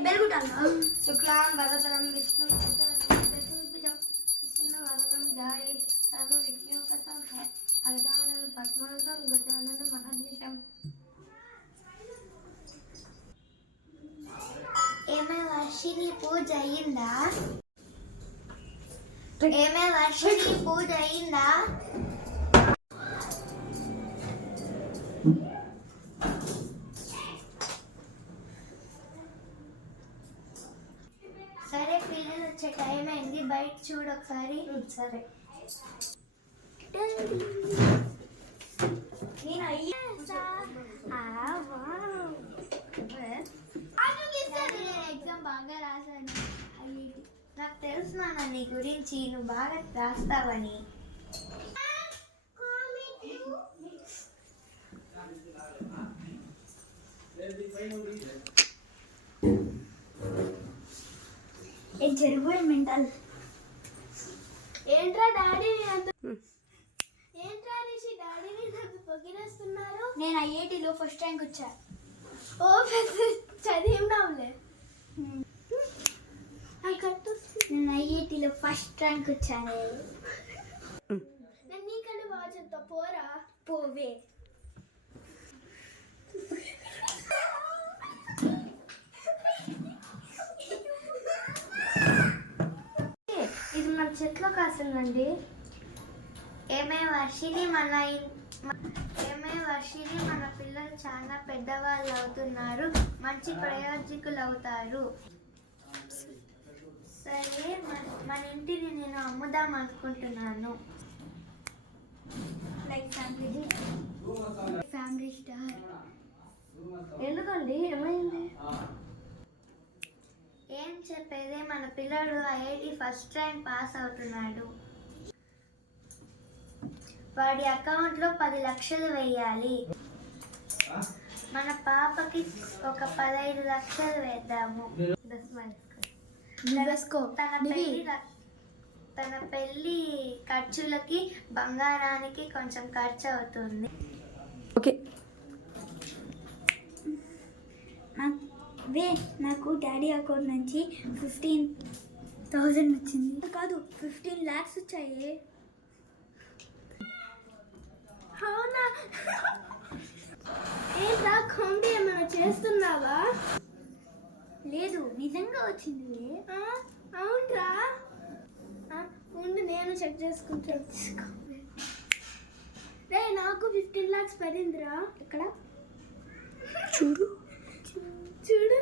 శుక్లాం వరదనం విష్ణు చతుర్భుజం వరదం ధ్యాయే సర్వ విఘ్నోపశాంతయే అగజానన పద్మార్గం గజానన మహర్నిశం. ఏమే వర్షిని పూజ అయిందా? ఏమే వర్షిని పూజ అయిందా? సరే పిల్లలు వచ్చే టైం అయింది, బయట చూడు ఒకసారి. సరే ఎగ్జామ్ బాగా రాశాను. నాకు తెలుసు నాన్న నీ గురించి, నువ్వు బాగా రాస్తావని. జరిగిపోయి మెంటల్. ఏంట్రా డాడీ ఏంట్రా రిషి డాడీని పొగిరేస్తున్నారు? నేను ఐఐటీలో ఫస్ట్ ర్యాంక్ వచ్చా. ఓ పెద్ద చదివినావులే. నేను ఐఐటీలో ఫస్ట్ ర్యాంక్ వచ్చాను. నేను నీకన్నా బాగా చెప్తా, పోరా. పోవే. ఇది మన చెట్లో కాసిందండి. ఏమే వర్షిని మన పిల్లలు చాలా పెద్దవాళ్ళు అవుతున్నారు, మంచి ప్రయోజకులు అవుతారు. సరే మన ఇంటిని నేను అమ్ముదాం అనుకుంటున్నాను. Like family star. ఎందుకండి, ఏమైంది? ఏం చెప్పేదే, మన పిల్లడు ఐఐటి ఫస్ట్ ర్యాంక్ పాస్ అవుతున్నాడు. వాడి అకౌంట్లో 10 లక్షలు వేయాలి. మన పాపకి ఒక 15 లక్షలు వేద్దాము. తన పెళ్లి ఖర్చులకి, బంగారానికి కొంచెం ఖర్చు అవుతుంది. ఓకే. నాకు డాడీ అకౌంట్ నుంచి 15,000 వచ్చింది. కాదు, 15 lakhs వచ్చాయి. అవునా? ఏంటా కామెడీ ఏమైనా చేస్తున్నావా? లేదు, నిజంగా వచ్చింది. అవునరా, ఉండి నేను చెక్ చేసుకుంటా. రే, నాకు 15 lakhs పడిందిరా. ఇక్కడ చూడు. చూడు.